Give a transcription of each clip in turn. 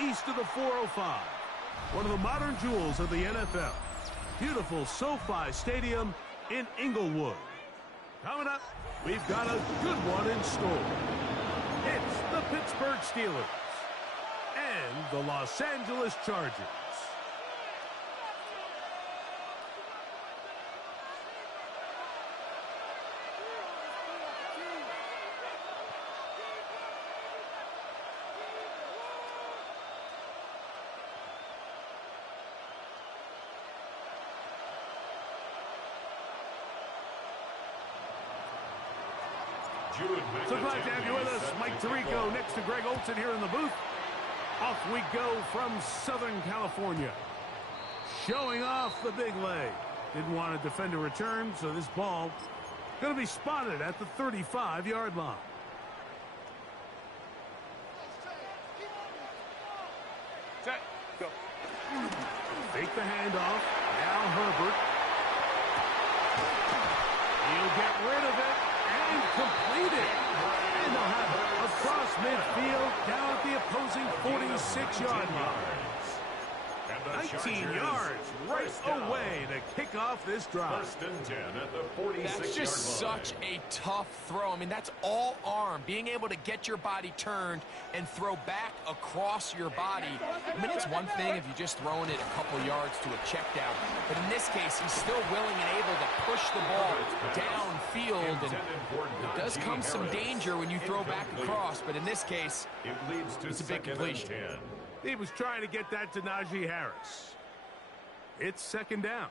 east of the 405. One of the modern jewels of the NFL. Beautiful SoFi Stadium in Inglewood. Coming up, we've got a good one in store. It's the Pittsburgh Steelers and the Los Angeles Chargers. So glad to have you with us. Mike Tirico next to Greg Olsen here in the booth. Off we go from Southern California. Showing off the big leg. Didn't want to defend a return, so this ball going to be spotted at the 35-yard line. Set, go. Fake the handoff. Now Herbert. He'll get rid of it. And complete it. And they'll have it across midfield down at the opposing 46-yard line. 19 yards right away to kick off this drive. First and 10 at the 46-yard line. That's just such a tough throw. I mean, that's all arm. Being able to get your body turned and throw back across your body. I mean, it's one thing if you're just throwing it a couple yards to a check down. But in this case, he's still willing and able to push the ball downfield. And it does come some danger when you throw back across. But in this case, it leads to it's a big completion. He was trying to get that to Najee Harris. It's second down.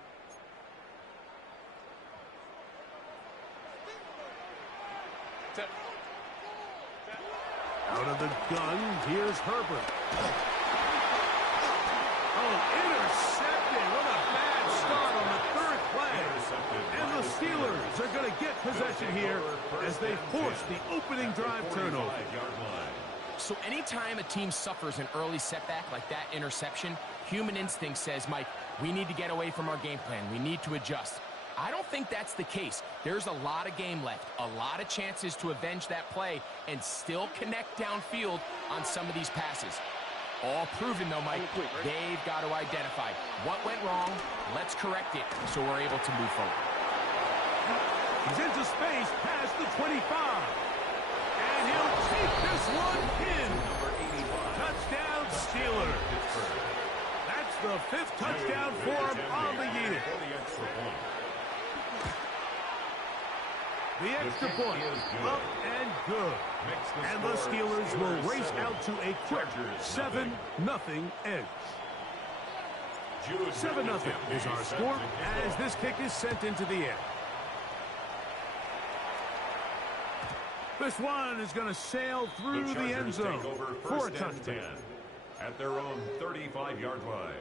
Out of the gun, here's Herbert. Oh, intercepted. What a bad start on the third play. And the Steelers are going to get possession here as they force the opening drive turnover. So anytime a team suffers an early setback like that interception, human instinct says, Mike, we need to get away from our game plan. We need to adjust. I don't think that's the case. There's a lot of game left, a lot of chances to avenge that play and still connect downfield on some of these passes. All proven, though, Mike. They've got to identify what went wrong. Let's correct it so we're able to move forward. He's into space past the 25. And he'll take this one in. Touchdown, Steelers. That's the 5th touchdown for him on the year. The extra point, up and good. And the Steelers will race out to a quick 7-0 edge. 7-0 is our score as this kick is sent into the air. This one is going to sail through the end zone for a touchdown. At their own 35-yard line.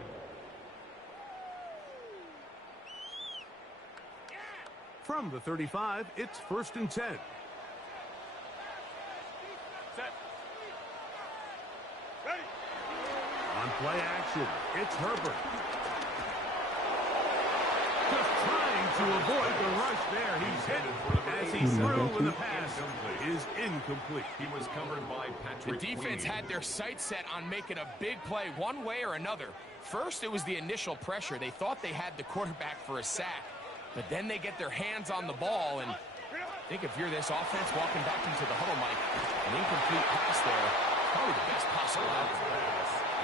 From the 35, it's 1st and 10. Set. Ready. On play action, it's Herbert. Just trying to avoid the rush there. He's hit as he threw when the pass is incomplete. He was covered by Patrick The defense Queen. had their sights set on making a big play one way or another. First, it was the initial pressure. They thought they had the quarterback for a sack. But then they get their hands on the ball, and I think if you're this offense walking back into the huddle, Mike, an incomplete pass there, probably the best possible outcome.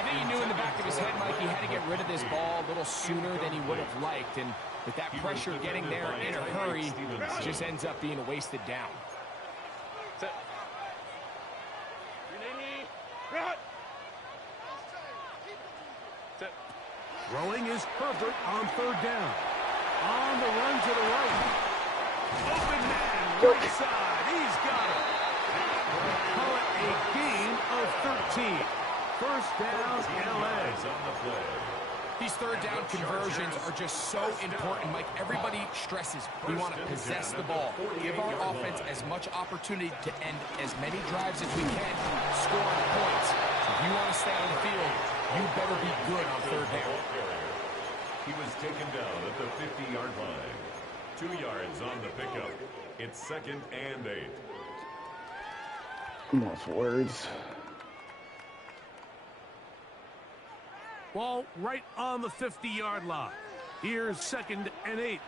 I think he knew in the back of his head, Mike, he had to get rid of this ball a little sooner than he would have liked, and with that pressure getting there in a hurry, it just ends up being a wasted down. Throwing is Herbert on 3rd down. On the run to the right. Open man, right side. He's got it. Call it a gain of 13. First down, LA. These 3rd down conversions are just so important, Mike. Everybody stresses we want to possess the ball. Give our offense as much opportunity to end as many drives as we can, scoring points. So if you want to stay on the field, you better be good on 3rd down. He was taken down at the 50-yard line. 2 yards on the pickup. It's 2nd and 8. I'm off words. Ball right on the 50-yard line. Here's 2nd and 8.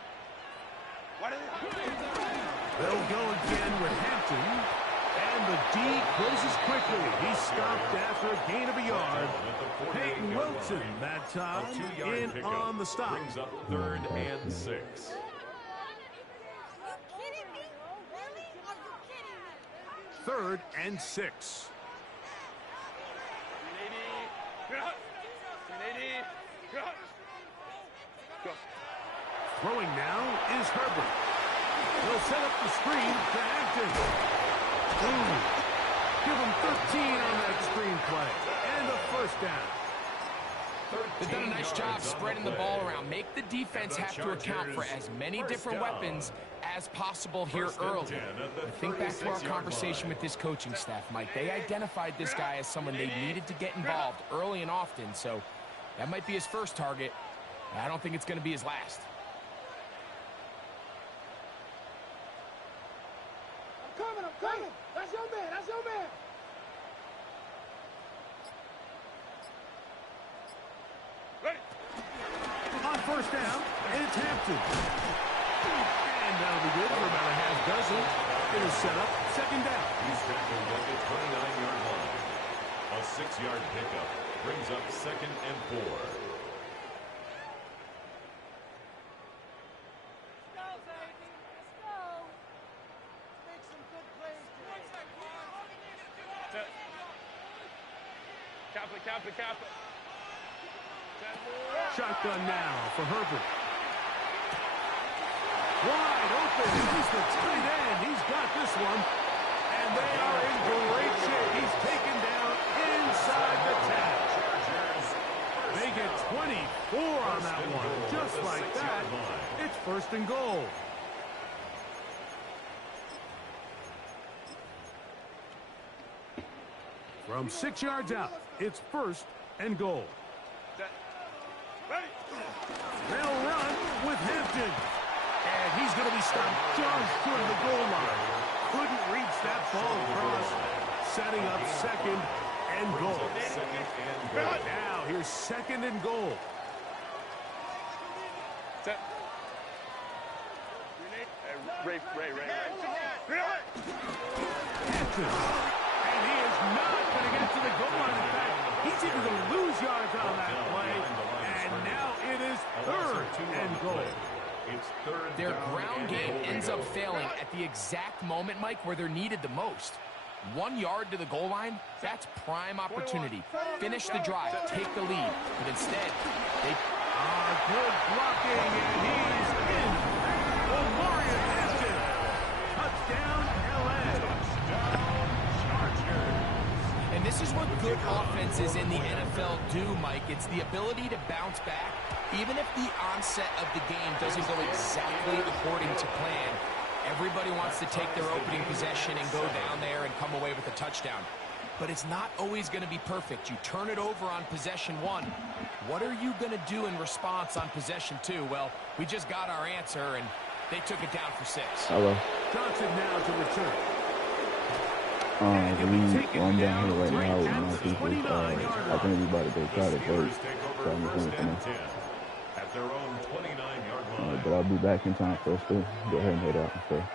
They'll go again with Hampton. And the D closes quickly. He's stopped after a gain of a yard. Peyton Wilson that time in on the stop. Brings up 3rd and 6. 3rd and 6. Throwing now is Herbert. He'll set up the screen to Hampton. Give him 13 on that screen play. And a first down. They've done a nice job spreading the ball around. Make the defense have to account for as many different weapons as possible here early. Think back to our conversation with this coaching staff, Mike. They identified this guy as someone they needed to get involved early and often, so that might be his first target. I don't think it's going to be his last. I'm coming. That's your man. Ready. On first down, it's Hampton. And that'll be good for about a half dozen. It is set up 2nd down. He's tackled at the 29-yard line. A 6-yard pickup brings up 2nd and 4. Shotgun now for Herbert. Wide open. He's the tight end. He's got this one. And they are in great shape. He's taken down inside the 10. They get 24 on that one. Just like that, it's 1st and goal. From 6 yards out, it's 1st and goal. They'll run with Hampton. And he's going to be stopped just short of the goal line. Couldn't reach that ball across. Setting up 2nd and goal. Now here's 2nd and goal. Ray. Hampton. And he is not going to get to the goal line. In fact, he's even going to lose yards on that play. And now it is 3rd and goal. Their ground game ends up failing at the exact moment, Mike, where they're needed the most. 1 yard to the goal line, that's prime opportunity. Finish the drive, take the lead. But instead, they... Good blocking, and he's in. Omarion Hampton. Touchdown, L.A. And this is what good offenses in the NFL do, Mike. It's the ability to bounce back. Even if the onset of the game doesn't go exactly according to plan, everybody wants to take their opening possession and go down there and come away with a touchdown. But it's not always going to be perfect. You turn it over on possession 1. What are you going to do in response on possession 2? Well, we just got our answer, and they took it down for 6. Hello. Johnson now to return. I'm down here right now with my people. I think we about to go try to break. So I'm just going to at their own 29-yard line. but I'll be back in time for us to go ahead and head out and stuff.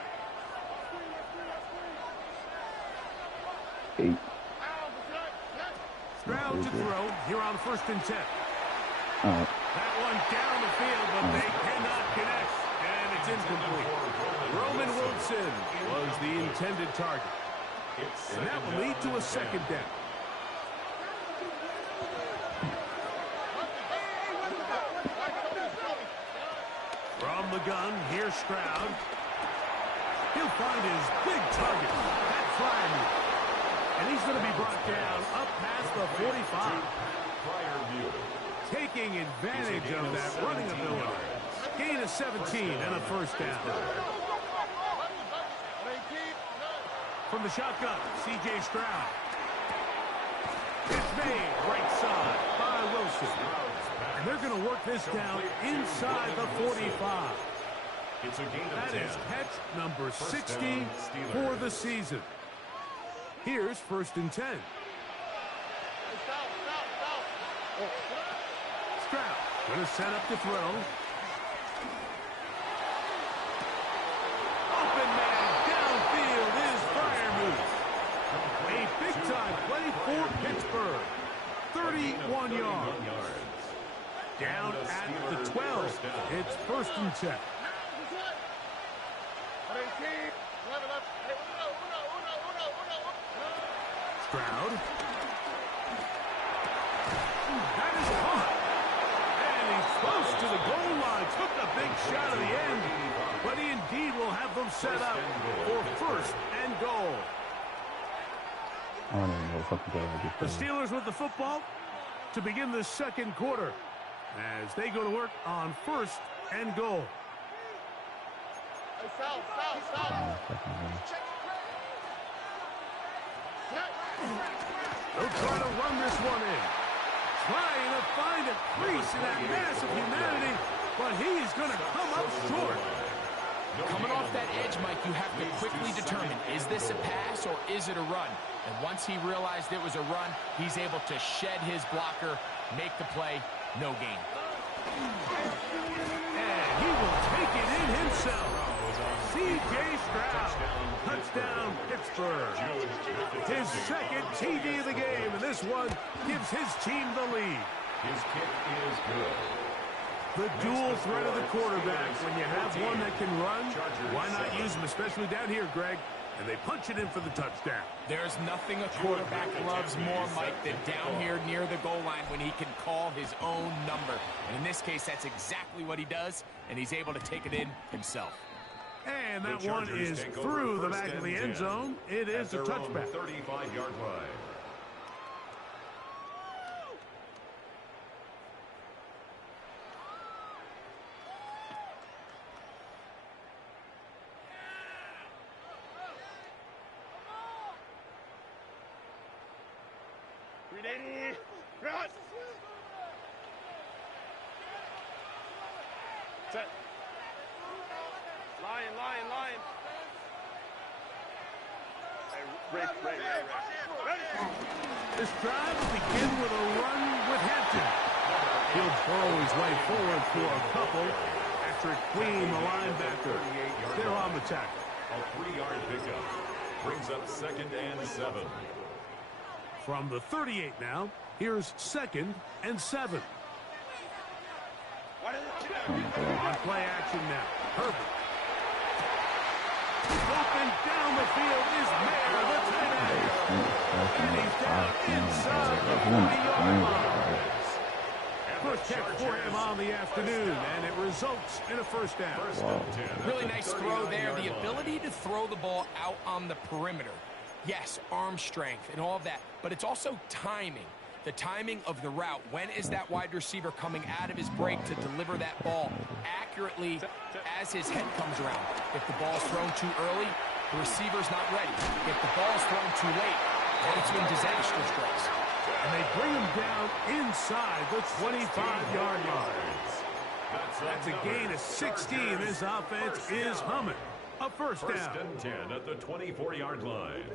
8. Stroud to throw here on 1st and 10. All right. That one down the field, but they cannot connect, and it's incomplete. Roman Wilson was the intended target, and that will lead to a 2nd down. From the gun, here's Stroud. He'll find his big target, Pat Fryermuth. And he's going to be brought down up past the 45. Taking advantage of that running ability. Gain of 17 and a 1st down. From the shotgun, C.J. Stroud. It's made right side by Wilson. And they're going to work this down inside the 45. That is catch number 60 for the season. Here's 1st and 10. Going to set up to throw. Open man downfield is Freiermuth. A big-time play for Pittsburgh. 31 yards. Down at the 12. It's 1st and 10. Stroud. That is caught. And he's close to the goal line. Took the big shot at the end. But he indeed will have them set up for 1st and goal. I don't even know what fucking goal I The just Steelers with the football to begin the 2nd quarter as they go to work on 1st and goal. They'll try to run this one in. Trying to find a crease in that mass of humanity, but he's going to come up short. Coming off that edge, Mike, you have to quickly determine, is this a pass or is it a run? And once he realized it was a run, he's able to shed his blocker, make the play, no gain. And he will take it in himself. C.J. Stroud, touchdown Pittsburgh. His 2nd TD of the game, and this one gives his team the lead. His kick is good. The dual threat of the quarterback. When you have one that can run, why not use him, especially down here, Greg? And they punch it in for the touchdown. There's nothing a quarterback loves more, Mike, than down here near the goal line when he can call his own number. And in this case, that's exactly what he does, and he's able to take it in himself. And that one is through the back of the end zone. It is a touchback. 35-yard line. Ready, run! Set. Lion. Hey, Ray. Ready? This drive will begin with a run with Hampton. He'll burrow his way forward for a couple after Queen, the linebacker. They're on the tackle. A 3-yard pickup brings up 2nd and 7. From the 38 now, here's 2nd and 7. On play action now. Herbert. Open down the field is Mayer, the tight end. And he's down inside the 40-yard line. First catch for him on the afternoon, and it results in a 1st down. Wow. Really nice throw there. The ability to throw the ball out on the perimeter. Yes, arm strength and all of that, but it's also timing. The timing of the route. When is that wide receiver coming out of his break to deliver that ball accurately as his head comes around? If the ball's thrown too early, the receiver's not ready. If the ball's thrown too late, that's when disaster strikes. And they bring him down inside the 25-yard line. That's a gain of 16. This offense is humming. A 1st down. 1st and 10 at the 24-yard line.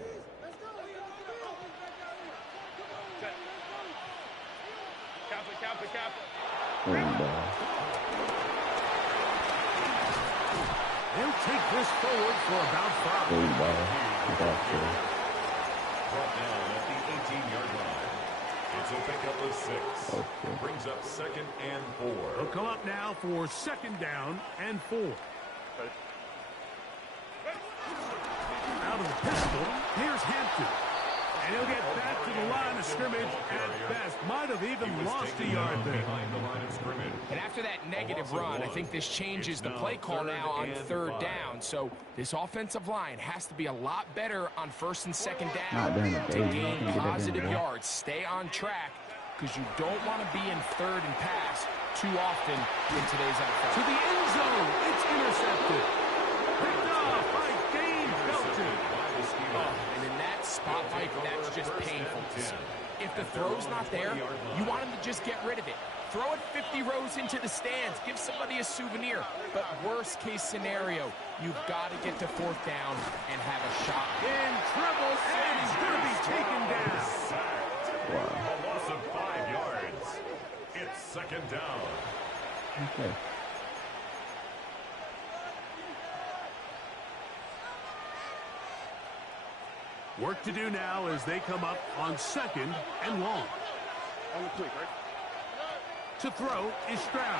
Cap. They'll take this forward for about 5. Brought down at the 18-yard line. It's a pickup of 6. Okay. Brings up 2nd and 4. They'll come up now for 2nd down and 4. Out of the pistol, here's Hampton. And he'll get back to the line of scrimmage at best. Might have even lost a yard there. Behind the line of scrimmage. And after that negative run, I think this changes the play call now on 3rd down. So this offensive line has to be a lot better on 1st and 2nd down to gain positive yards. Stay on track because you don't want to be in 3rd and pass too often in today's NFL. To the end zone. It's intercepted. Picked off by Dave Belton. And in that spot, Mike, that's just painful to see. If the throw's not there, you want him to just get rid of it. Throw it 50 rows into the stands. Give somebody a souvenir. But worst case scenario, you've got to get to 4th down and have a shot. In trouble, and he's going to be taken down. A loss of 5 yards. It's 2nd down. Okay. Work to do now as they come up on 2nd and long. On the quick, right? To throw is Stroud.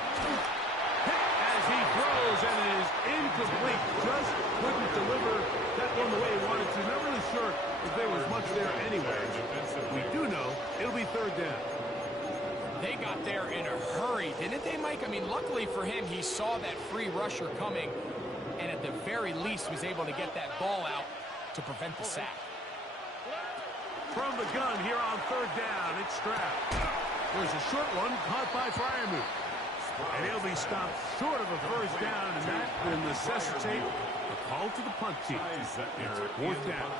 Hit as he throws, and it is incomplete. Just couldn't deliver that one the way he wanted to. Not really sure if there was much there anyway. We do know it'll be 3rd down. They got there in a hurry, didn't they, Mike? I mean, luckily for him, he saw that free rusher coming, and at the very least was able to get that ball out to prevent the sack. From the gun here on 3rd down, it's Stroud. There's a short one caught by Freiermuth. And he'll be stopped short of a 1st down, and that will necessitate a call to the punt team. It's 4th down.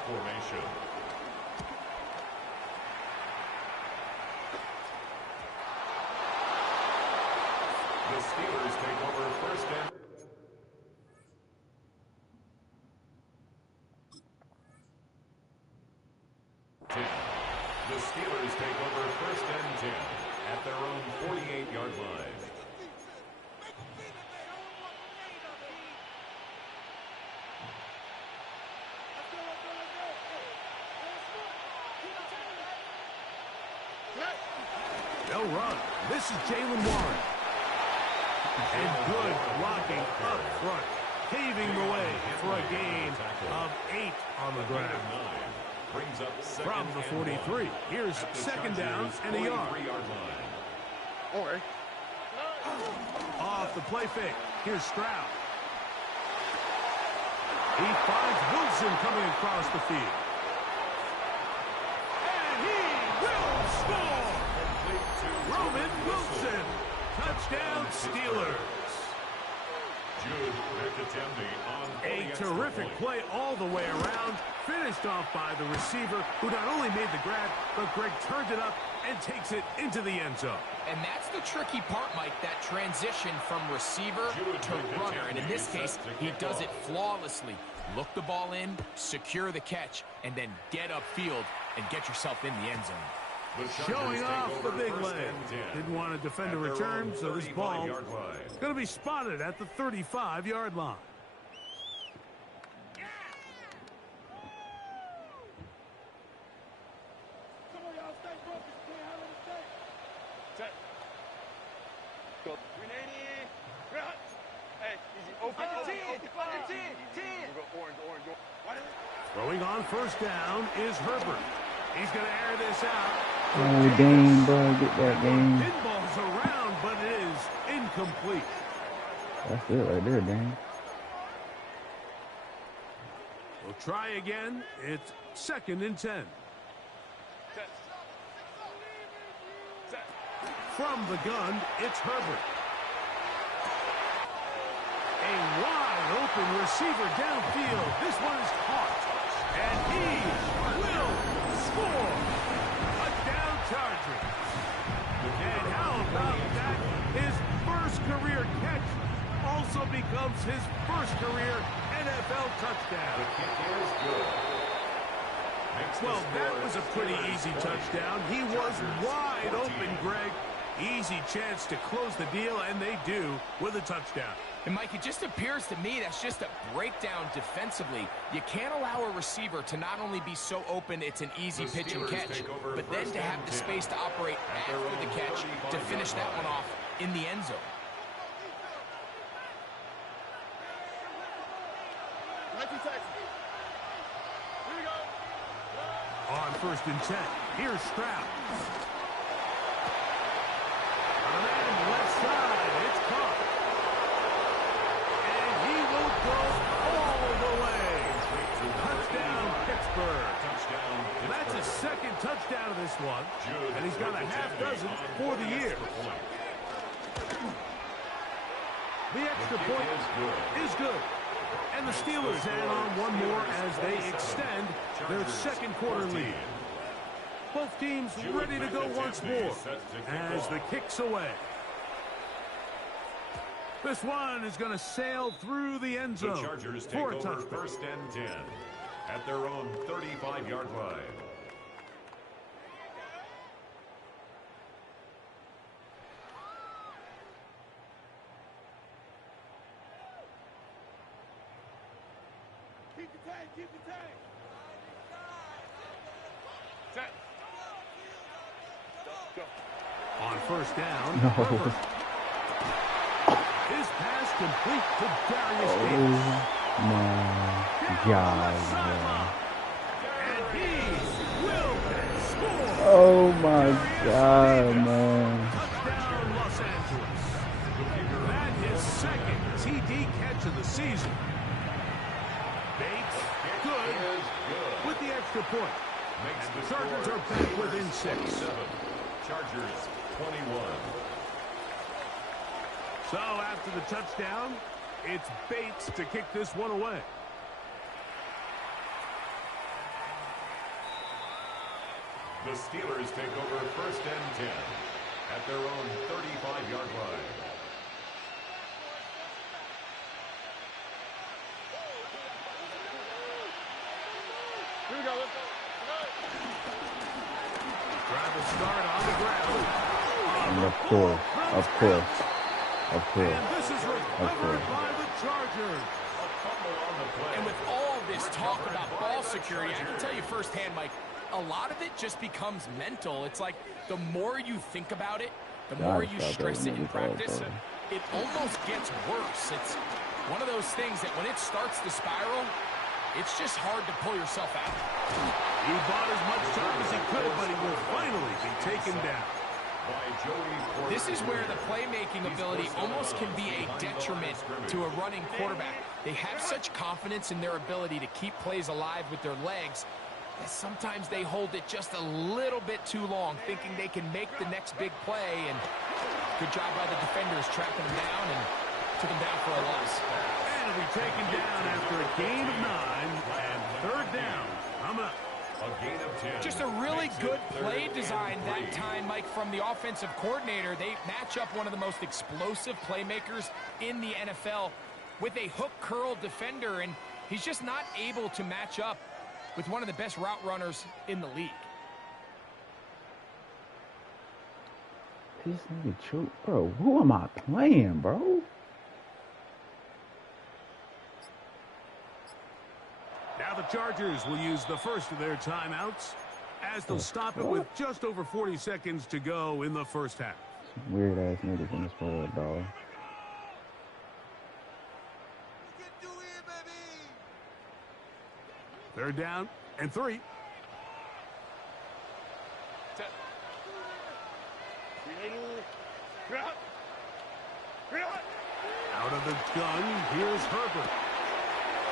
The Steelers take over 1st and... The Steelers take over 1st and 10 at their own 48-yard line. They'll run. This is Jaylen Warren. And good blocking up front, paving the way for a gain of 8 on the ground. From the 43, here's 2nd down and a yard. Or Off the play fake, here's Stroud. He finds Wilson coming across the field. And he will score! Roman Wilson, touchdown Steelers. A terrific play all the way around, finished off by the receiver, who not only made the grab, but Greg turned it up and takes it into the end zone. And that's the tricky part, Mike, that transition from receiver to runner. And in this case, he does it flawlessly. Look the ball in, secure the catch, and then get upfield and get yourself in the end zone. Showing off the big leg. Didn't want to defend a return, so this ball is going to be spotted at the 35-yard line. Come on, y'all, stay focused. Can't have a mistake. set. Go. 380. Run. Hey, easy. Open. On the 10. Open. On the 10. 10. Go orange, orange, orange. Why did it? Throwing on 1st down is Herbert. He's going to air this out. Oh, game, bro. Get that game. Pinball's around, but it is incomplete. That's it right there, Dane. We'll try again. It's 2nd and 10. Set. Set. From the gun, it's Herbert. A wide open receiver downfield. This one is caught. And he will score. Touchdown Chargers. And how about that? His first career catch also becomes his first career NFL touchdown. The kick is good. Well, that was a pretty easy touchdown. He was wide open, Greg. Easy chance to close the deal, and they do with a touchdown. And, Mike, it just appears to me that's just a breakdown defensively. You can't allow a receiver to not only be so open it's an easy pitch and catch, but then to have the space to operate after the catch to finish that one off in the end zone. Here we go. On 1st and 10, here's Stroud. On the left side, it's caught. And he will go all the way. Touchdown, Pittsburgh. That's his 2nd touchdown of this one, and he's got a half dozen for the year. The extra point is good. And the Steelers add on one more as they extend their 2nd quarter lead. Both teams ready to go once more as the kick's away. This one is going to sail through the end zone The Chargers take for a over touchdown. 1st and 10 at their own 35-yard line. tag, keep the tag. Set. Go. On first down, No. Herbert. His pass complete to Darius Oh Davis. my God, man. And he will score. Oh my God, man. Touchdown, Los Angeles. That is second TD catch of the season. Bates, good with the extra point. Makes And the the Chargers score are back within 6. 27. Chargers 21. So after the touchdown, it's Bates to kick this one away. The Steelers take over first and 10 at their own 35-yard line. Here we go. Let's go. Drive will start on the ground. And of course. And this is recovered by the Chargers. A fumble on the play. And with all this talk about ball security, I can tell you firsthand, Mike, a lot of it just becomes mental. It's like the more you think about it, the more you stress it in practice, it almost gets worse. It's one of those things that when it starts to spiral, it's just hard to pull yourself out. He bought as much time as he could, but he will finally be taken down. This is where the playmaking ability almost can be a detriment to a running quarterback. They have such confidence in their ability to keep plays alive with their legs that sometimes they hold it just a little bit too long, thinking they can make the next big play. And good job by the defenders tracking him down and took him down for a loss. And he'll be taken down after a gain of 9 and third down. Coming up. A gain of 10. Just a really good play design that time, Mike, from the offensive coordinator. They match up one of the most explosive playmakers in the NFL with a hook curl defender, and he's just not able to match up with one of the best route runners in the league. This nigga true, bro. Who am I playing, bro? Now the Chargers will use the first of their timeouts as they'll stop it with just over 40 seconds to go in the first half. Weird ass niggas in this world, dog. Third down and 3. Set. Out of the gun, here's Herbert.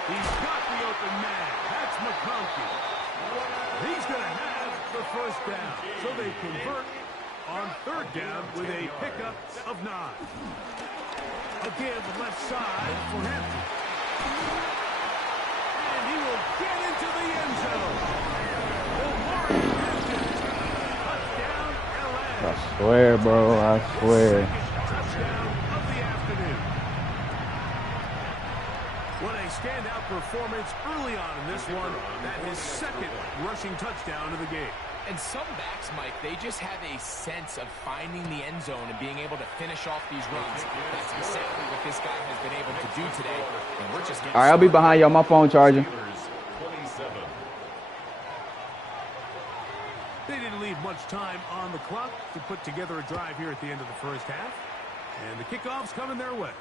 He's got the open man. That's McConkey. He's going to have the first down. So they convert on third down with a pickup of 9. A give left side for Hampton. And he will get into the end zone. Omari Hampton. Touchdown, LA. I swear, bro. I swear. Touchdown of the afternoon. What a standout performance early on in this one. That is second rushing touchdown of the game. And some backs, Mike, they just have a sense of finding the end zone and being able to finish off these runs. That's exactly what this guy has been able to do today. And we're just getting All right, I'll be behind you on my phone charging. Steelers 27. They didn't leave much time on the clock to put together a drive here at the end of the first half. And the kickoff's coming their way.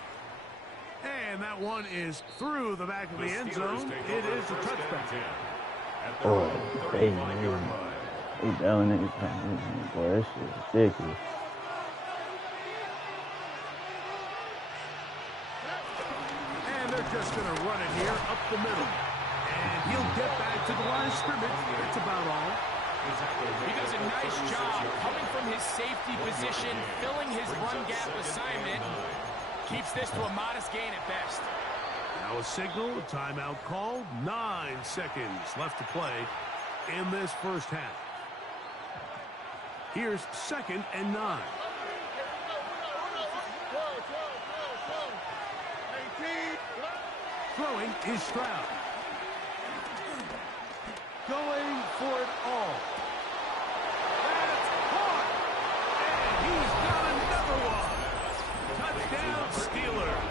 And that one is through the back of the end zone. It is a touchback. Oh, hey, man. They down niggas coming. Boy, that shit is ridiculous. And they're just going to run it here up the middle. And he'll get back to the line of scrimmage. That's about all. He does a nice job coming from his safety position, filling his run gap assignment. Keeps this to a modest gain at best. Now a signal, a timeout called. 9 seconds left to play in this first half. Here's second and 9. Throwing is Stroud. Going for it all. That's caught. And he's got another one. Touchdown, Steelers.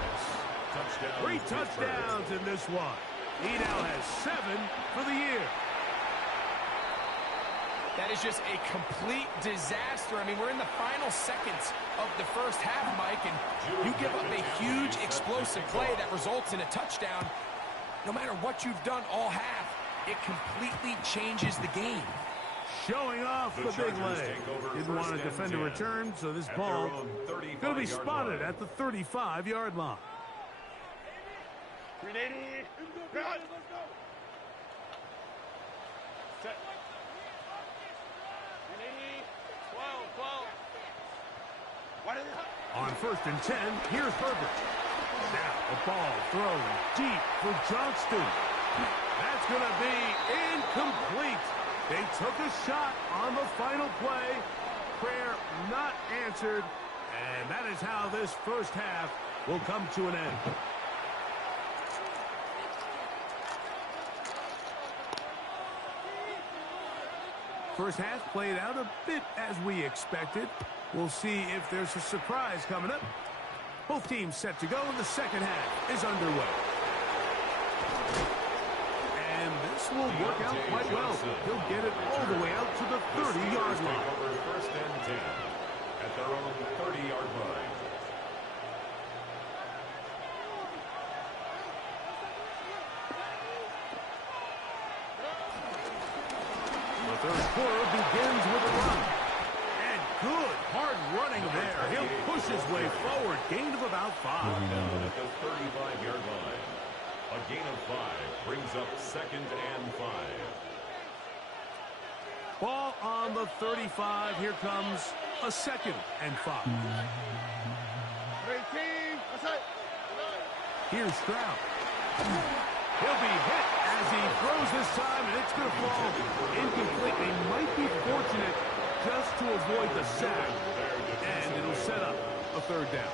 3 touchdowns in this one. He now has 7 for the year. That is just a complete disaster. I mean, we're in the final seconds of the first half, Mike, and you give up a huge explosive play that results in a touchdown. No matter what you've done all half, it completely changes the game. Showing off the big leg. Didn't want to defend a return, so this ball going to be spotted at the 35-yard line. 380. Set. 380. 12. On 1st and 10, here's Herbert. Now the ball thrown deep for Johnston. That's going to be incomplete. They took a shot on the final play. Prayer not answered. And that is how this first half will come to an end. First half played out a bit as we expected. We'll see if there's a surprise coming up. Both teams set to go, and the second half is underway. And this will work out quite well. He'll get it all the way out to the 30-yard line. First and 10 at their own 30-yard line. The third quarter begins with a run. And good, hard running there. He'll push his way forward. Gain of about 5. Down at the 35-yard line. A gain of 5 brings up 2nd and 5. Ball on the 35. Here comes a 2nd and 5. 18. Here's Stroud. He'll be hit as he throws this time, and it's going to fall incomplete. They might be fortunate just to avoid the sack, and it'll set up a 3rd down.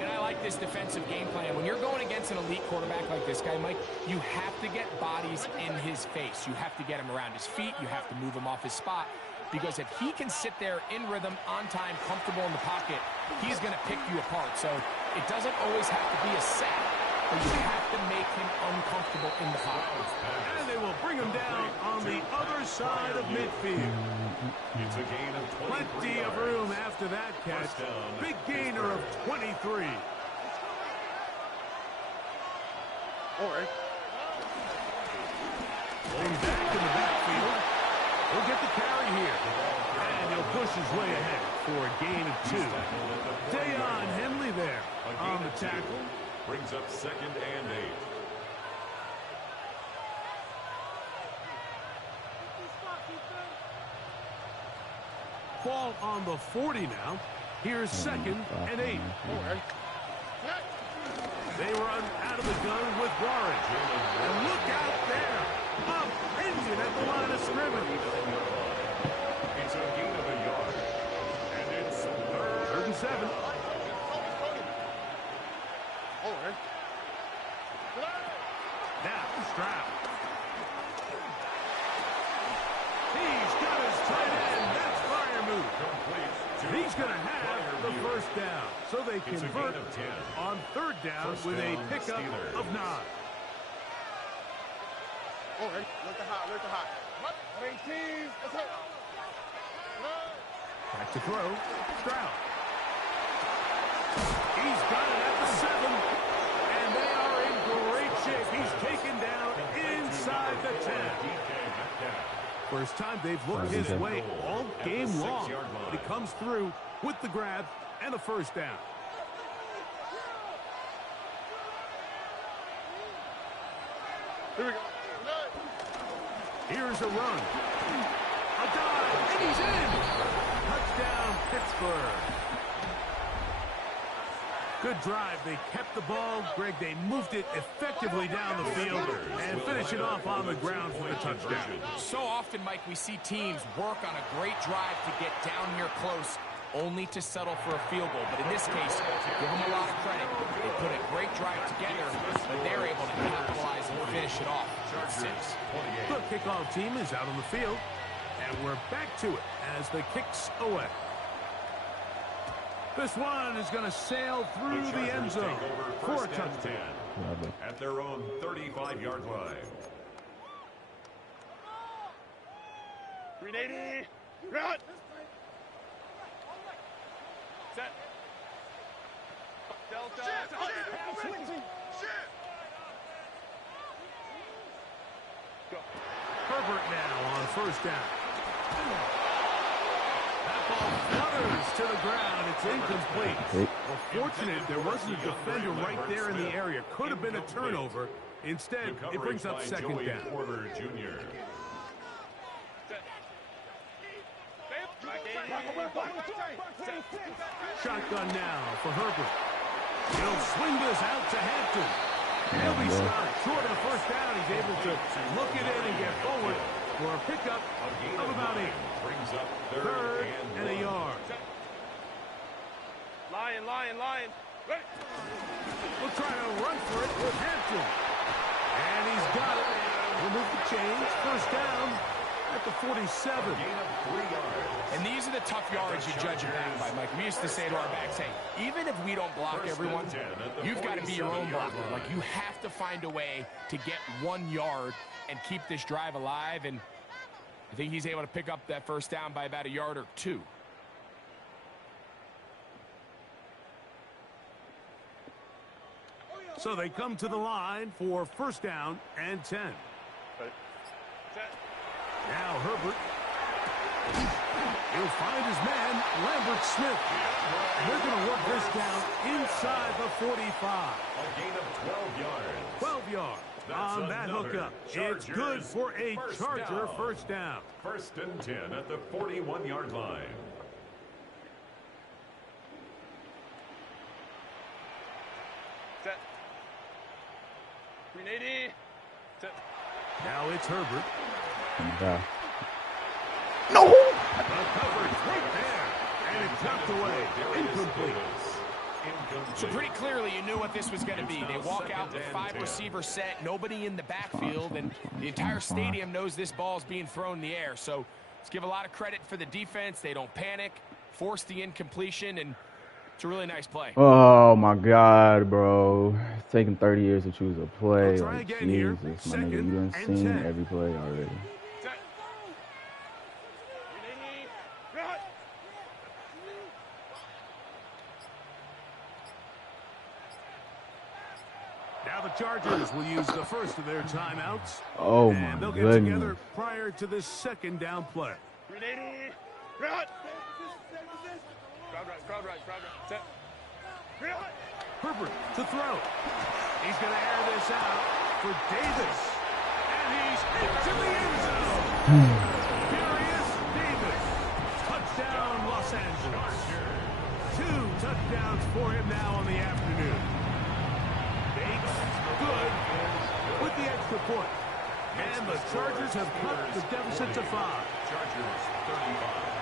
And I like this defensive game plan. When you're going against an elite quarterback like this guy, Mike, you have to get bodies in his face. You have to get him around his feet. You have to move him off his spot. Because if he can sit there in rhythm, on time, comfortable in the pocket, he's going to pick you apart. So it doesn't always have to be a sack, but you have to make him uncomfortable in the pocket. And they will bring him down on the other side of midfield. It's a gain of 23 Plenty of room after that catch. Big gainer of 23. All right. Going back in the backfield. He'll get the carry here. And he'll push his way ahead for a gain of 2. Dayon Henley there on the tackle. Brings up 2nd and 8. Ball on the 40 now. Here's 2nd and 8. They run out of the gun with Warren. And look out there. Up engine at the line of scrimmage. It's a gain of a yard. And it's 3rd and 7. Now, Stroud. He's got his tight end. That's fire move. He's going to have the 1st down. So they convert on 3rd down with a pickup of 9. Look the hot. 18. Back to throw. Stroud. He's got it at the 7. And they are in great shape. He's taken down inside the 10. First time they've looked his way all game long. But he comes through with the grab and a 1st down. Here we go. Here's a run. A dive, and he's in. Touchdown, Pittsburgh. Good drive. They kept the ball. Greg, they moved it effectively down the field and finish it off on the ground for the touchdown. So often, Mike, we see teams work on a great drive to get down here close, only to settle for a field goal. But in this case, give them a lot of credit. They put a great drive together, but they're able to capitalize and finish it off with 6. The kickoff team is out on the field, and we're back to it as the kicks away. This one is going to sail through the end zone for a touchdown. At their own 35-yard line. 380. Run. Set. Delta. Go. Herbert now on first down. That ball flutters to the ground. It's incomplete. Well, fortunate there wasn't a defender right there in the area. Could have been a turnover. Instead, it brings up second down. Porter Jr. Shotgun now for Herbert. He'll swing this out to Hampton. He'll be stopped short of the first down. He's able to look it in and get forward for a pickup of about 8. Brings up Third and a yard. Lion. Ready. We'll try to run for it with Hampton. And he's got it. Remove the chains. First down at the 47. Gain of 3 yards. And these are the tough yards you judge it back by, Mike. We used to say to our backs, hey, even if we don't block everyone, you've got to be your own blocker. Like, you have to find a way to get 1 yard and keep this drive alive. And I think he's able to pick up that first down by about 1 yard or 2. So they come to the line for first down and 10. Now Herbert. He'll find his man, Lambert Smith. They're going to work this down inside the 45. A gain of 12 yards. 12 yards on that hookup. It's good for a Charger first down. First and 10 at the 41-yard line. Set. 380. Set. Now it's Herbert. No! The coverage right there. And it's knocked away. Incomplete. So pretty clearly you knew what this was going to be. They walk out with 5 receiver set, nobody in the backfield, and the entire stadium knows this ball is being thrown in the air. So let's give a lot of credit for the defense. They don't panic, force the incompletion, and it's a really nice play. Oh, my God, bro. It's taking 30 years to choose a play. Try Like, again here. Jesus, my nigga, you done Second seen and 10. every play already. Set. 380. Run. Now the Chargers will use the first of their timeouts. Oh, and my they'll get goodness. together prior to this second down play. 380. Run. Crowd right. Set. Run. Herbert to throw. He's going to air this out for Davis. And he's into the end zone. Furious Davis. Touchdown, Los Angeles. 2 touchdowns for him now on the afternoon. Bates, good with the extra point. And the Chargers have cut the deficit to 5. Chargers 35.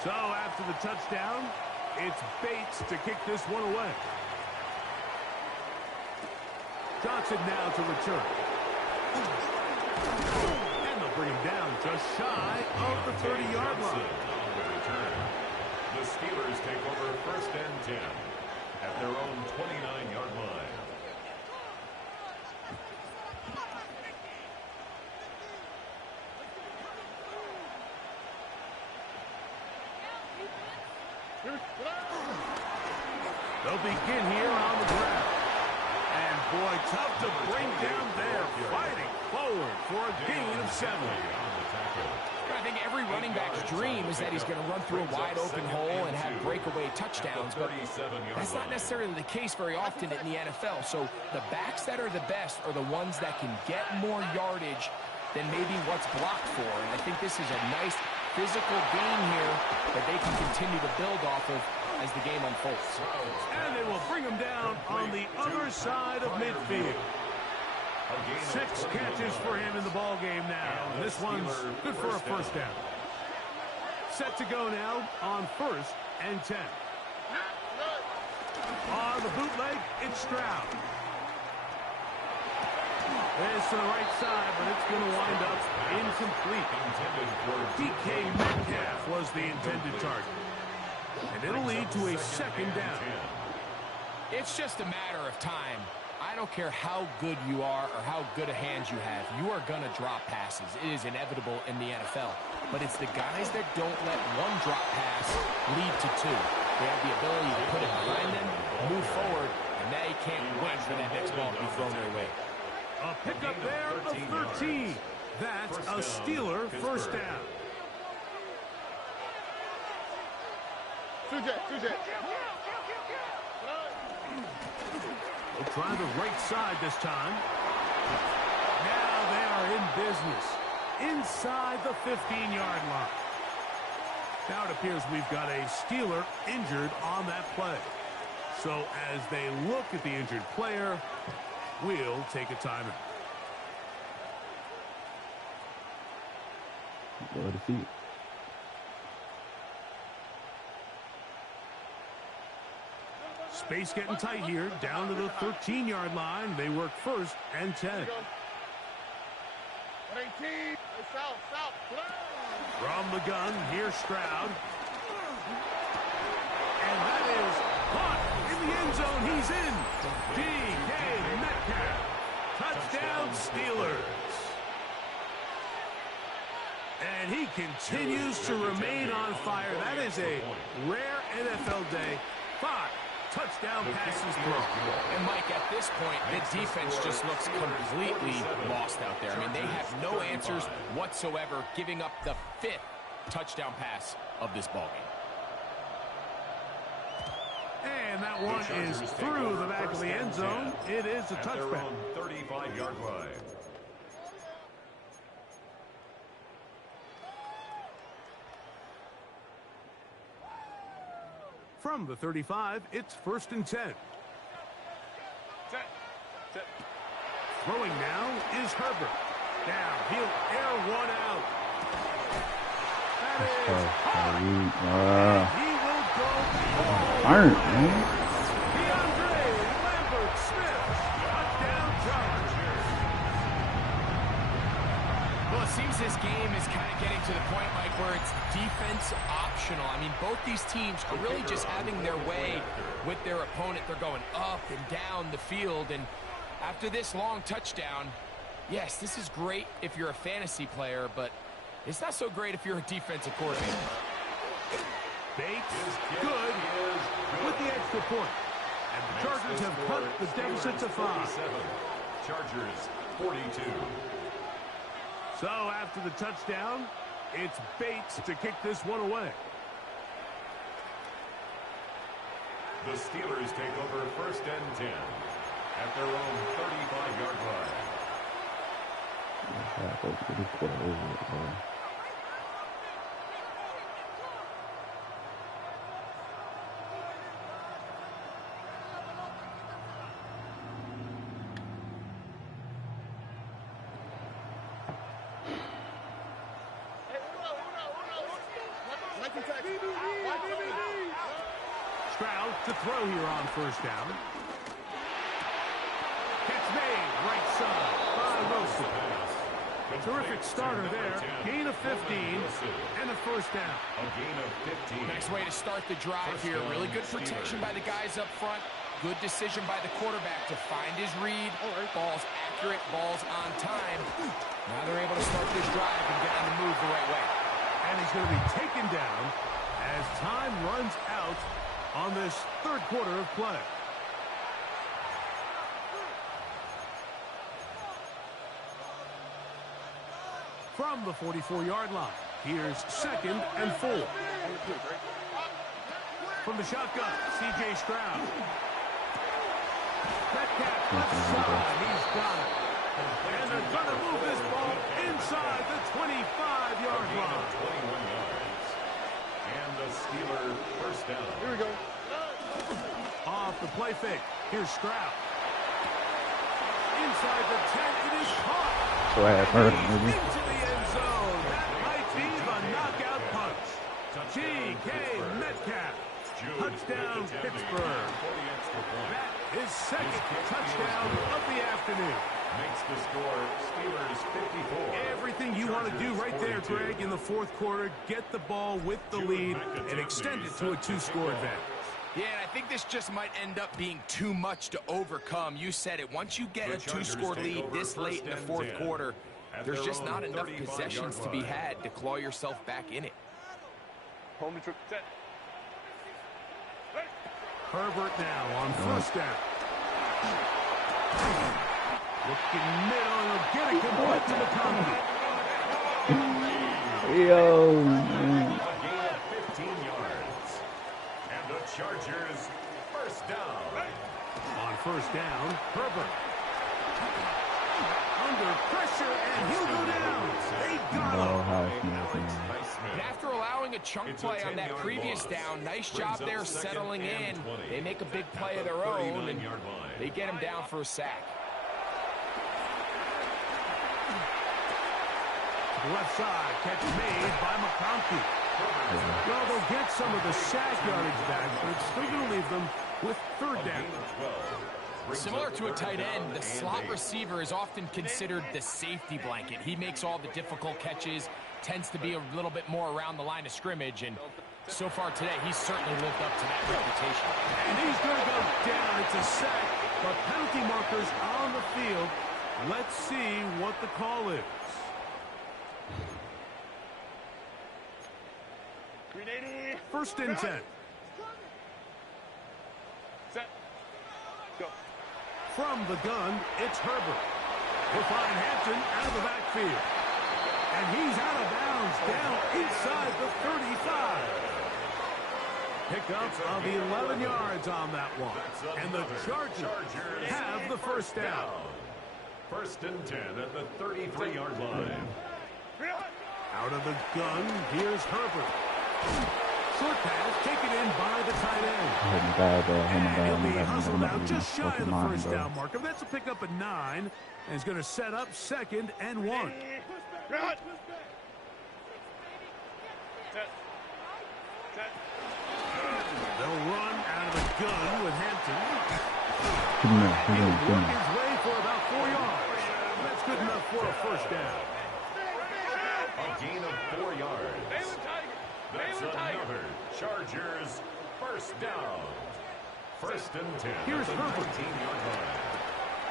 So after the touchdown, it's Bates to kick this one away. Johnson now to return. And they'll bring him down just shy of the 30-yard line. On the return. The Steelers take over first and 10 at their own 29-yard line. They'll begin here on the ground. And boy, tough to bring down there. Fighting forward for a gain of 7. I think every running back's dream is that he's going to run through a wide open hole and have breakaway touchdowns, but that's not necessarily the case very often in the NFL. So the backs that are the best are the ones that can get more yardage than maybe what's blocked for. And I think this is a nice physical gain here that they can continue to build off of as the game unfolds. And they will bring him down on the other side of midfield. 6 catches for him in the ball game now. This one's good for a first down. Set to go now on first and 10. On the bootleg, it's Stroud. It's to the right side, but it's going to wind up incomplete. DK Metcalf was the intended target. And it'll lead to a second down. It's just a matter of time. I don't care how good you are or how good a hand you have. You are going to drop passes. It is inevitable in the NFL. But it's the guys that don't let one drop pass lead to two. They have the ability to put it behind them, move forward, and they can't wait for that next ball to be thrown their way. A pickup there of 13. That's a Steeler first down. They'll try the right side this time. Now they are in business inside the 15-yard line. Now it appears we've got a Steeler injured on that play. So as they look at the injured player, we'll take a timeout. Go to see. Space getting tight here, down to the 13-yard line. They work first and 10. From the gun, here's Stroud. And that is caught in the end zone. He's in. DK Metcalf. Touchdown, Steelers. And he continues to remain on fire. That is a rare NFL day. 5 touchdown passes thrown. And Mike, at this point, the defense just looks completely lost out there. I mean, they have no answers whatsoever, giving up the 5th touchdown pass of this ballgame. And that one is through the back of the end zone. It is a touchback. 35-yard line. From the 35, it's first and 10. Throwing now is Herbert. Now he'll air one out. That is caught. He will go Iron, man. DeAndre Lambert-Smith. Touchdown Chargers. Well, it seems this game is kind of getting to the point, Mike, where it's defense optional. I mean, both these teams are really just having their way with their opponent. They're going up and down the field, and after this long touchdown, yes, this is great if you're a fantasy player, but it's not so great if you're a defensive coordinator. Bates good with the extra point. And the Chargers have cut the deficit to 5. Chargers 42. So after the touchdown, it's Bates to kick this one away. The Steelers take over first and 10 at their own 35-yard line. Stroud to throw here on first down. Catch made, right side by Wilson. A terrific starter there. Gain of 15 and a first down. A gain of 15. Nice way to start the drive here. Really good protection by the guys up front. Good decision by the quarterback to find his read. Ball's accurate, ball's on time. Now they're able to start this drive and get on the move the right way. And he's going to be taken down as time runs out on this third quarter of play. From the 44-yard line, here's second and 4. From the shotgun, C.J. Stroud. Metcalf left side, he's got it. And they're going to move this ball inside the 25-yard line. 21 yards. And the Steeler first down. Here we go. Off the play fake. Here's Stroud. Inside the 10, it is caught. So I have heard He's maybe. into the end zone. That might be the knockout punch. DK Metcalf. Touchdown, Pittsburgh. That is second touchdown of the afternoon. Makes the score Steelers 54. Everything you want to do right there, Greg, in the fourth quarter. Get the ball with the lead and extend it to a 2-score advantage. Yeah, and I think this just might end up being too much to overcome. You said it. Once you get a 2-score lead this late in the fourth quarter, there's just not enough possessions to be had to claw yourself back in it. Home to set. Herbert now on first down. Looking middle, he'll get it complete to McConkey. Yo, man. A gain of 15 yards. And the Chargers first down. On first down, Herbert. Under pressure, and he'll go down. They got Oh, him. Highsmith. And after allowing a chunk play on that previous down, nice job there settling in. They make a big play of their own, and they get him down for a sack. Left side, catch made by McConkey. Well, they'll get some of the sack yardage back, but it's still going to leave them with third down. Similar to a tight end, the slot receiver is often considered the safety blanket. He makes all the difficult catches, tends to be a little bit more around the line of scrimmage, and so far today, he's certainly lived up to that reputation. And he's going to go down. It's a sack, but penalty markers on the field. Let's see what the call is. First and 10. Set. Go. From the gun, it's Herbert. He'll find Hampton out of the backfield. And he's out of bounds, down inside the 35. Pickup of 11 yards on that one. And the Chargers have the first down. First and 10 at the 33-yard line. Out of the gun, here's Herbert. Short pass taken in by the tight end. Oh my God, bro. Oh my And God. he'll Oh my be God. hustled out just shy of Fucking the line, first bro. down marker. That's a pickup at 9. And he's going to set up second and 1. Run. Set. Set. They'll run out of the gun with Hampton. Give me that. Give me He'll that. Give me work that. his way for about 4 yards. That's good enough for a first down. A gain of 4 yards. Baylor Tiger. That's Baylor Tiger. another Chargers first down. First and 10 Here's at the Herbert. 19-yard line.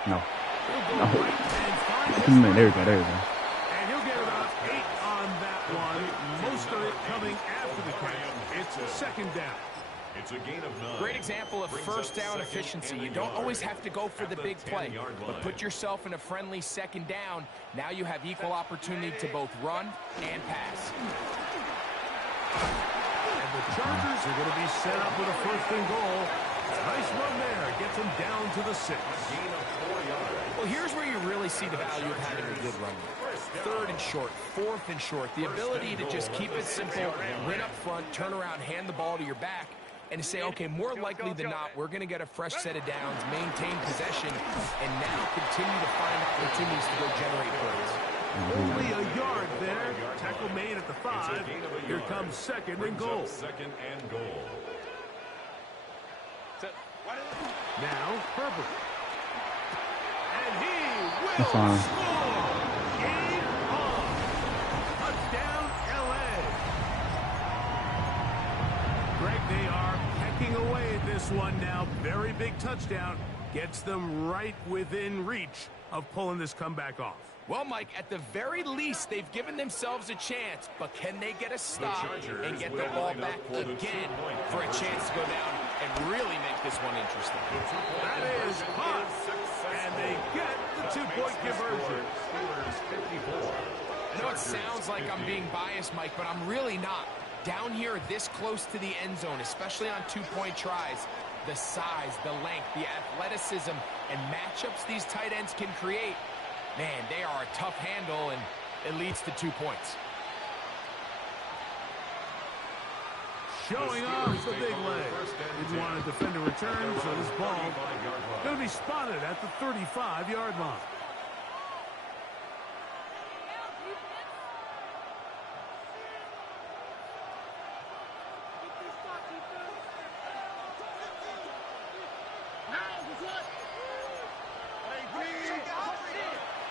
No. He'll go right and find his Give me that. There we man. go. There we go. And he'll get about 8 on that one. Most of it coming after the catch. It's second down. It's a gain of 9. Great example of Brings first up down second efficiency. and a You don't always yard have to go for at the big play, 10-yard but line. put yourself in a friendly second down. Now you have equal opportunity to both run and pass. And the Chargers are going to be set up with a first and goal. Nice run there. Gets him down to the 6. Gain of 4 yards. Well, here's where you really see the value of having a good run. Third and short, fourth and short. The ability to just keep it simple, win up front, turn around, hand the ball to your back, and to say, okay, more likely than not, we're going to get a fresh set of downs, maintain possession, and now continue to find opportunities to go generate points. Only a yard there. Tackle made at the It's a 5. gain of a Here yard. comes second and Brings goal. up second and goal. Set. Now Herbert. And he will That's fine. score. Game on. Touchdown, LA. Greg, they are pecking away at this one now. Very big touchdown. Gets them right within reach of pulling this comeback off. Well, Mike, at the very least, they've given themselves a chance, but can they get a stop and get the ball back again for a chance to go down and really make this one interesting? That is caught. And they get the 2-point conversion. Steelers 54. I know it sounds like I'm being biased, Mike, but I'm really not. Down here this close to the end zone, especially on 2-point tries, the size, the length, the athleticism, and matchups these tight ends can create, man, they are a tough handle, and it leads to 2 points. Showing off the big leg. Didn't want to defend a return, so this ball going to be spotted at the 35-yard line.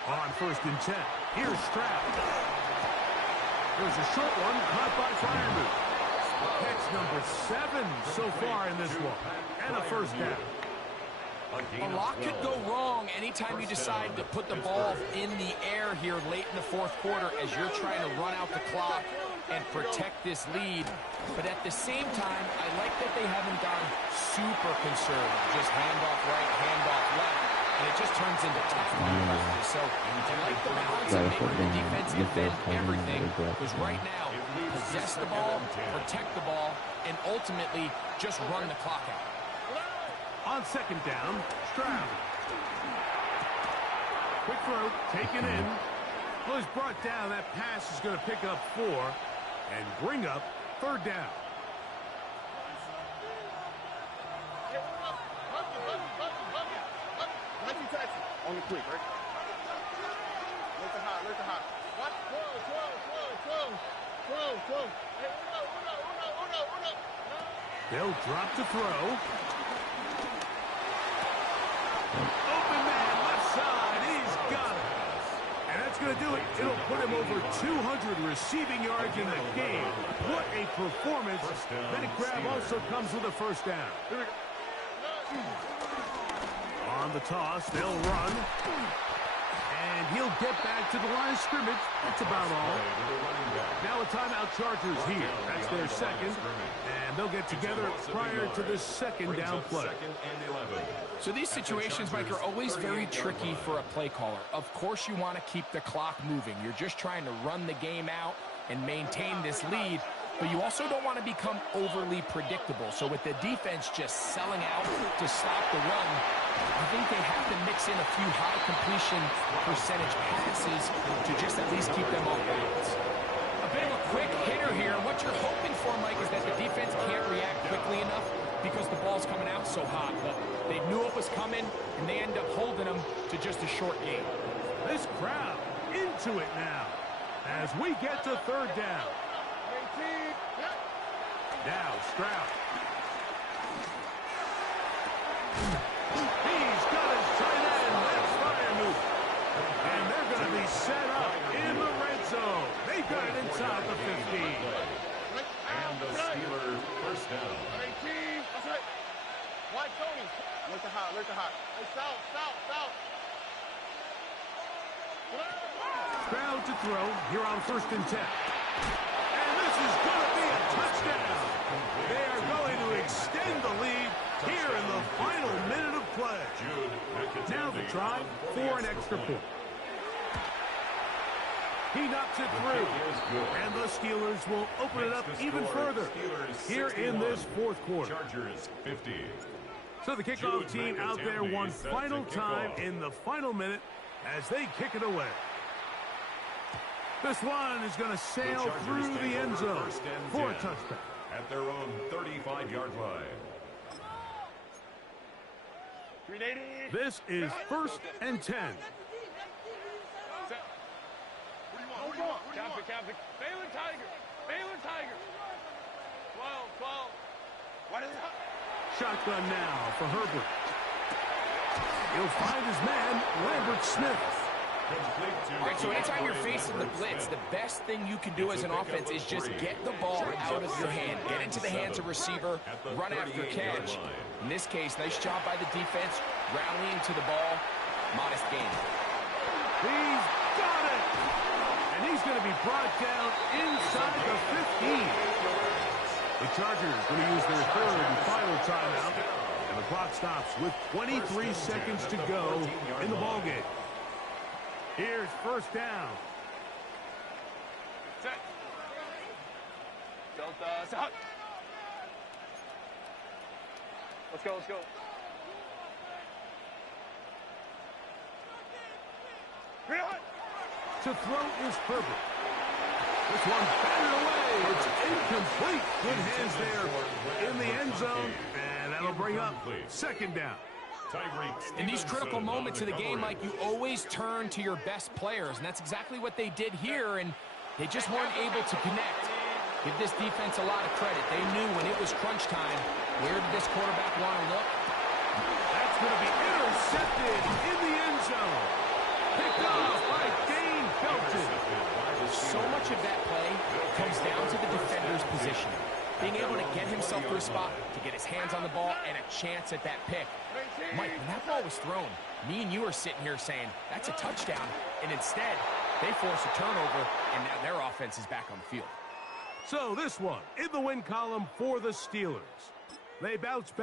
On 1st and 10. Here's Stroud. There's a short one caught by Freiermuth. Catch number 7 so far in this one. And a first down. A lot could go wrong anytime you decide to put the ball in the air here late in the 4th quarter as you're trying to run out the clock and protect this lead. But at the same time, I like that they haven't gone super conservative. Just handoff right, handoff left. And it just turns into tough practice. So I like the balance of making the defense defend everything. Because right now, possess the ball, protect the ball, and ultimately just run the clock out. On 2nd down, Stroud. Quick throw, taken in. Well, he's brought down. That pass is going to pick up 4 and bring up 3rd down. On the quick, right? Look at hot, look at hot. What? Throw. Hey, uno. They'll drop to throw. Open man, left side. He's got it. And that's going to do it. It'll put him over 200 receiving yards in the game. What a performance. That grab also comes with a first down. On the toss, they'll run. And he'll get back to the line of scrimmage. That's about all. Now a timeout, Chargers here. That's their 2nd. And they'll get together prior to this 2nd down play. So these situations, Mike, are always very tricky for a play caller. Of course you want to keep the clock moving. You're just trying to run the game out and maintain this lead. But you also don't want to become overly predictable. So with the defense just selling out to stop the run, I think they have to mix in a few high completion percentage passes to just at least keep them off balance. A bit of a quick hitter here. What you're hoping for, Mike, is that the defense can't react quickly enough because the ball's coming out so hot. But they knew it was coming, and they end up holding them to just a short game. This crowd into it now as we get to 3rd down. Now Stroud. He's got his tight end. That's Freiermuth. And they're going to be set up in the red zone. They got it inside the 15. And the Steelers first down. Why Tony? Look at hot. Hey, south. Stroud to throw here on 1st and 10. And this is going to be a touchdown. They are going to extend the lead here in the final minute of play. Now the try for an extra point. He knocks it through. And the Steelers will open it up even further here in this 4th quarter. Chargers 50. So the kickoff team out there one final time in the final minute as they kick it away. This one is going to sail through the end zone for a touchdown. At their own 35-yard line. This is 1st and 10. Captain. Baylor Tiger. 12. What is it? Shotgun now for Herbert. He'll find his man, Lambert Smith. All right, so anytime you're facing the blitz, the best thing you can do as an offense is just get the ball out of your hand. Get into the hands of receiver, run after catch. In this case, nice job by the defense, rallying to the ball. Modest gain. He's got it! And he's going to be brought down inside the 15. The Chargers going to use their 3rd and final timeout. And the clock stops with 23 seconds to go in the ballgame. Here's 1st down. Set. Delta. Set. Let's go. To throw is Herbert. This one batted away. It's incomplete. Good hands there in the end zone. And that'll bring up 2nd down. In these critical moments of the game, Mike, you always turn to your best players, and that's exactly what they did here, and they just weren't able to connect. Give this defense a lot of credit. They knew when it was crunch time, where did this quarterback want to look? That's going to be intercepted in the end zone. Picked off by Dane Belton. So much of that play comes down to the defender's positioning. Being able to get himself to a spot, to get his hands on the ball, and a chance at that pick. Mike, when that ball was thrown, me and you are sitting here saying, that's a touchdown. And instead, they force a turnover, and now their offense is back on the field. So this one in the win column for the Steelers. They bounce back.